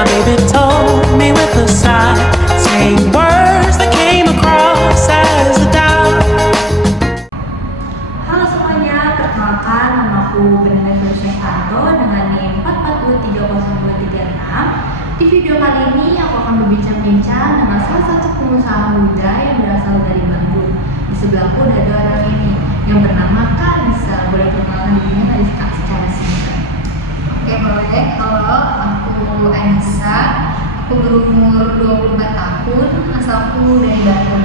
My baby told me with a sigh, saying words that came across as a doubt. Halo semuanya, perkenalkan namaku Benana Santo dengan NIM 4430236. Di video kali ini aku akan berbincang-bincang dengan salah satu pengusaha muda yang berasal dari Bandung. Di sebelahku ada orang ini yang bernama Kak Anissa. Boleh perkenalkan dirinya Kak Anissa secara singkat? Oke, boleh. Halo, aku Anissa. Aku berumur 24 tahun, asalku dari Bandung.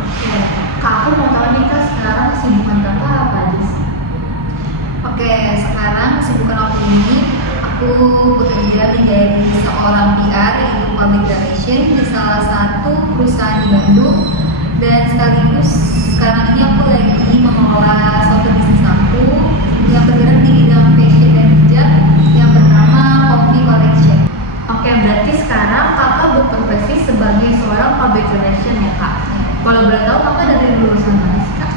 Oke, Kak, aku mau tahu nih Kak, sekarang kesibukan Kakak apa aja sih? Oke, sekarang kesibukan aku ini aku bekerja menjadi seorang PR yaitu public relation di salah satu perusahaan di Bandung, dan sekaligus sekarang ini aku lagi mengelola suatu bisnis aku yang bergerak di bidang fashion dan hijab yang bernama Coffee Collection. Oke, berarti sekarang Kakak berprofesi sebagai seorang public relation ya Kak? Kalau boleh tahu Kakak dari lulusan mana sih Kak?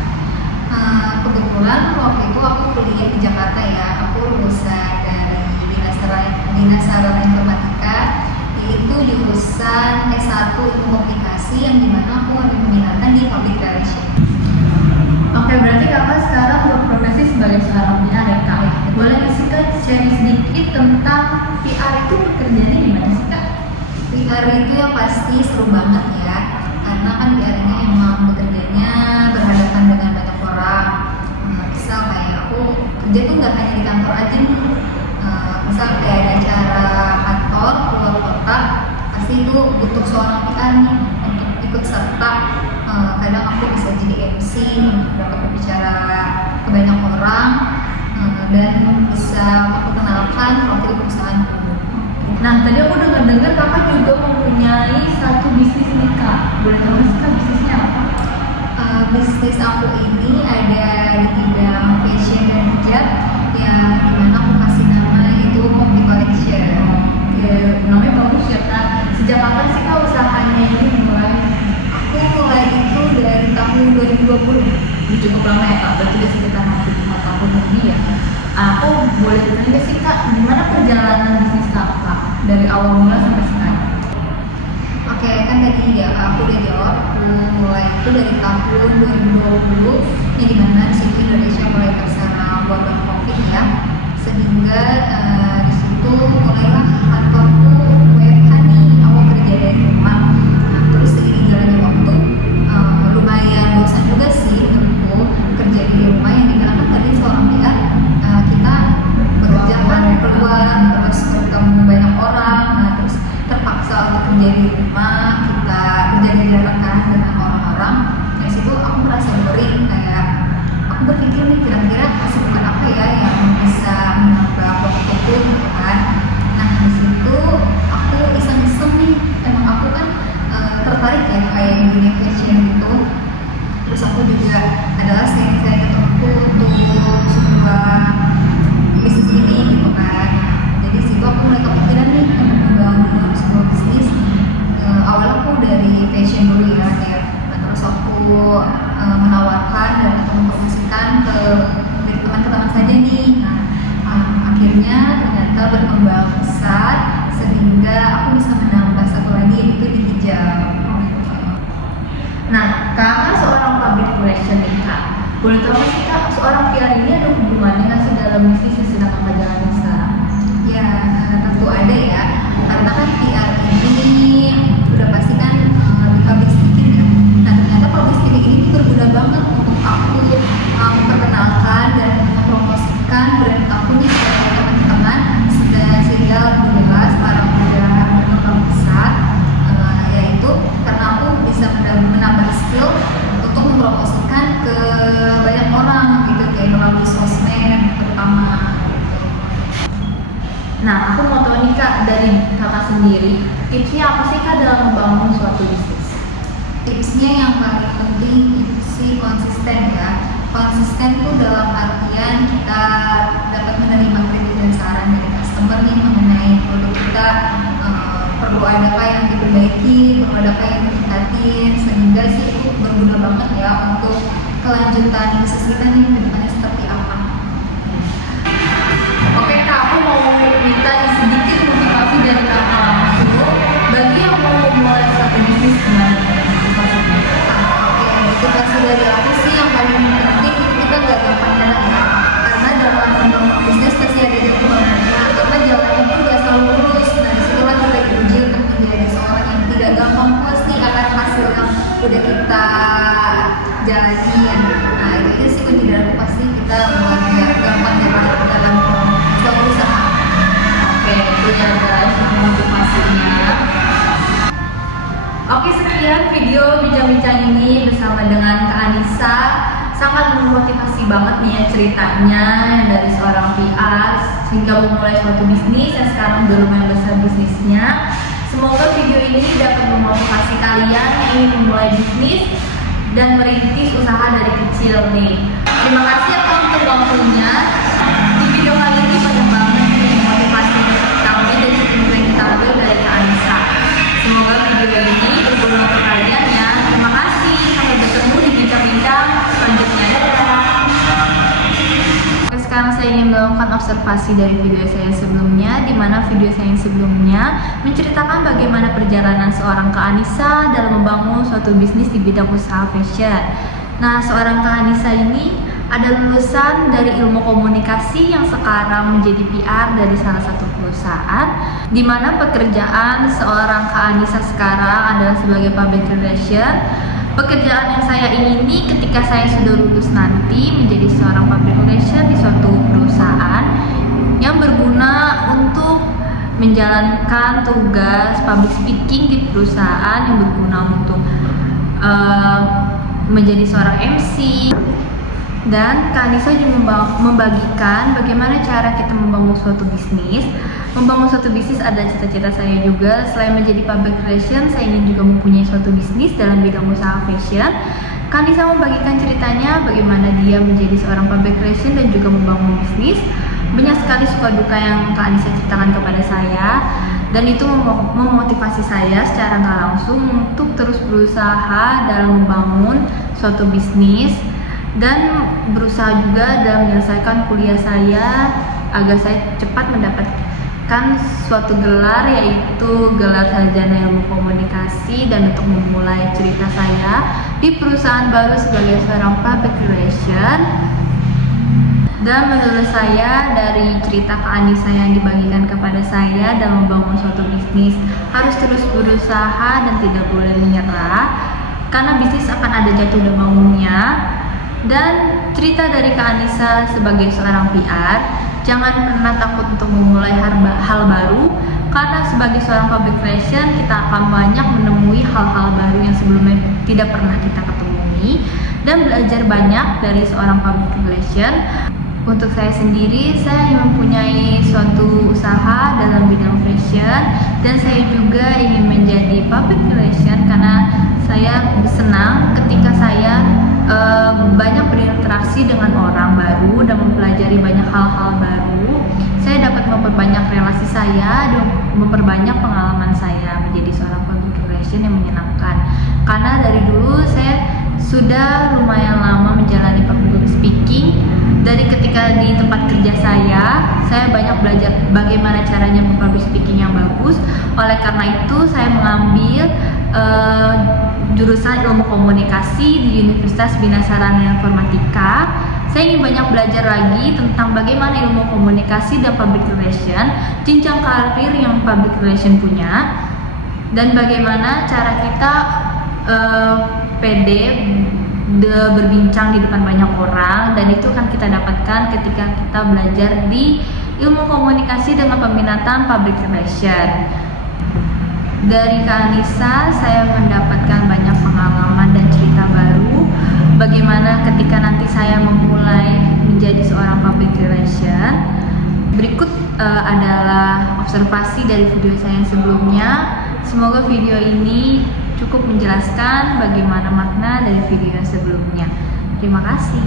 Kebetulan waktu itu aku kuliah di Jakarta ya. Aku lulusan dari Dinas Sarana Informatika, yaitu jurusan S1 Ilmu Komunikasi, yang dimana aku ada peminatan di Public Relation. Oke, berarti Kakak sekarang berprofesi sebagai seorang PR ya Kak? Boleh nggak sih Kak sharing sedikit tentang PR itu pekerjaannya gimana sih Kak? PR itu ya pasti seru banget ya, karena kan PR ini emang bekerjanya berhadapan dengan banyak orang. Misal kayak aku kerja tuh nggak hanya di kantor aja nih. Misal kayak ada acara kantor keluar kota, pasti itu butuh seorang PR nih untuk ikut serta. Kadang aku bisa jadi MC untuk dapat berbicara ke banyak orang, dan bisa memperkenalkan profil perusahaanku. Nah, tadi aku dengar Kakak juga mempunyai satu bisnis nih Kak. Boleh tahu nggak sih Kak bisnisnya apa? Bisnis aku ini ada di bidang fashion dan hijab, yang dimana aku kasih nama itu Coffee Collection. Oke, namanya bagus ya Kak. Sejak kapan sih Kak usahanya ini mulai? Aku mulai itu dari tahun 2020. Ini cukup lama ya Kak, berarti udah sekitar hampir 5 tahun lebih ya. Aku boleh tanya nggak sih Kak, gimana perjalanan bisnis Kakak dari awal mula sampai sekarang? Oke, kan tadi ya aku udah jawab. Aku mulai itu dari tahun 2020, yang dimana di situ Indonesia mulai terserang wabah COVID ya, sehingga di situ mulailah kantorku WFH nih, aku kerja dari rumah. Nah, terus seiring jalannya waktu, lumayan bosan juga sih menurutku kerja di rumah, yang dimana kan tadi seorang PR, kita bekerja kan keluar terus bertemu banyak orang. Nah, terus terpaksa untuk kerja di rumah, kita menjaga jarak kan dengan orang-orang. Dari situ aku merasa boring, kayak aku berpikir nih kira-kira kesibukan apa ya yang bisa menambah waktuku gitu kan. Nah, di situ aku iseng-iseng nih, emang aku kan tertarik ya kayak di dunia fashion gitu. Terus aku juga adalah sharing-sharing ke temanku untuk sebuah bisnis ini gitu kan. Jadi situ aku mulai kepikiran nih untuk membangun sebuah bisnis. Awal aku dari fashion dulu ya, kayak terus aku menawarkan dan mempromosikan dari teman ke teman saja nih. Nah, akhirnya ternyata berkembang besar sehingga aku bisa menambah satu lagi, yaitu di hijab. Nah, Kakak seorang public relation nih Kak. Boleh tahu nggak sih Kak, seorang PR ini ada hubungannya nggak sih dalam bisnis yang sedang Kakak jalani sekarang? Ya, tentu ada ya, karena kan PR ini udah pasti kan di public speaking ya. Nah, ternyata public speaking ini berguna banget untuk aku memperkenalkan dan mempromosikan brand aku nih kepada teman-teman, sehingga lebih jelas para pemuda berkembang besar, yaitu karena aku bisa menambah skill untuk mempromosikan ke banyak orang gitu, kayak melalui sosmed terutama. Nah, aku mau tahu nih Kak, dari Kakak sendiri, tipsnya apa sih Kak dalam membangun suatu bisnis? Tipsnya yang paling penting itu sih konsisten ya. Konsisten tuh dalam artian kita dapat menerima kritik dan saran dari customer nih mengenai produk kita, perlu adakah yang diperbaiki, perlu adakah yang ditingkatin, sehingga sih itu berguna banget ya untuk kelanjutan bisnis kita nih ke depannya seperti apa. Oke Kak, aku mau minta sedikit motivasi dari Kak dari aku sih yang paling penting itu kita nggak gampang nyerah ya, karena dalam membangun bisnis pasti ada jagoannya, karena jalannya pun nggak selalu lurus. Nah disitulah kita diuji untuk menjadi seorang yang tidak gampang puas nih akan hasil yang udah kita jalani ya. Nah itu sih kunci dari aku, pasti kita nggak gampang nyerah dalam suatu usaha. Oke, itu ya guys motivasinya. Oke, sekian video bincang-bincang ini bersama dengan Kak Anissa. Sangat memotivasi banget nih ya ceritanya dari seorang PR sehingga memulai suatu bisnis yang sekarang udah lumayan besar bisnisnya. Semoga video ini dapat memotivasi kalian yang ingin memulai bisnis dan merintis usaha dari kecil nih. Terima kasih ya Kak untuk waktunya. Di video kali ini banyak banget nih motivasi kami dan cerita yang kita ambil dari Kak Anissa. Semoga video ini berguna untuk kalian ya. Terima kasih. Sampai bertemu di bincang-bincang selanjutnya. Dadah. Oke, sekarang saya ingin melakukan observasi dari video saya sebelumnya, di mana video saya yang sebelumnya menceritakan bagaimana perjalanan seorang Kak Anissa dalam membangun suatu bisnis di bidang usaha fashion. Nah, seorang Kak Anissa ini ada lulusan dari ilmu komunikasi yang sekarang menjadi PR dari salah satu perusahaan, di mana pekerjaan seorang Kak Anissa sekarang adalah sebagai public relation. Pekerjaan yang saya ingini ketika saya sudah lulus nanti menjadi seorang public relation di suatu perusahaan yang berguna untuk menjalankan tugas public speaking di perusahaan, yang berguna untuk menjadi seorang MC. Dan Kak Anissa juga membagikan bagaimana cara kita membangun suatu bisnis. Membangun suatu bisnis adalah cita-cita saya juga. Selain menjadi public relation, saya ingin juga mempunyai suatu bisnis dalam bidang usaha fashion. Kak Anissa membagikan ceritanya bagaimana dia menjadi seorang public relation dan juga membangun bisnis. Banyak sekali suka duka yang Kak Anissa ceritakan kepada saya, dan itu memotivasi saya secara nggak langsung untuk terus berusaha dalam membangun suatu bisnis dan berusaha juga dalam menyelesaikan kuliah saya agar saya cepat mendapatkan suatu gelar, yaitu gelar sarjana ilmu komunikasi, dan untuk memulai cerita saya di perusahaan baru sebagai seorang public relation. Dan menurut saya dari cerita Kak Anissa yang dibagikan kepada saya dalam membangun suatu bisnis harus terus berusaha dan tidak boleh menyerah, karena bisnis akan ada jatuh dan bangunnya. Dan cerita dari Kak Anissa sebagai seorang PR, jangan pernah takut untuk memulai hal baru, karena sebagai seorang public relation kita akan banyak menemui hal-hal baru yang sebelumnya tidak pernah kita ketemui, dan belajar banyak dari seorang public relation. Untuk saya sendiri, saya mempunyai suatu usaha dalam bidang fashion, dan saya juga ingin menjadi public relation karena saya senang ketika saya banyak berinteraksi dengan orang baru dan mempelajari banyak hal-hal baru. Saya dapat memperbanyak relasi saya dan memperbanyak pengalaman saya menjadi seorang public relation yang menyenangkan. Karena dari dulu saya sudah lumayan lama menjalani public speaking. Dari ketika di tempat kerja saya banyak belajar bagaimana caranya public speaking yang bagus. Oleh karena itu saya mengambil jurusan ilmu komunikasi di Universitas Bina Sarana Informatika. Saya ingin banyak belajar lagi tentang bagaimana ilmu komunikasi dan public relation, jenjang karir yang public relation punya, dan bagaimana cara kita pede berbincang di depan banyak orang, dan itu kan kita dapatkan ketika kita belajar di ilmu komunikasi dengan peminatan public relation. Dari Kak Anissa saya mendapatkan banyak pengalaman dan cerita baru bagaimana ketika nanti saya memulai menjadi seorang public relation. Berikut adalah observasi dari video saya yang sebelumnya. Semoga video ini cukup menjelaskan bagaimana makna dari video yang sebelumnya. Terima kasih.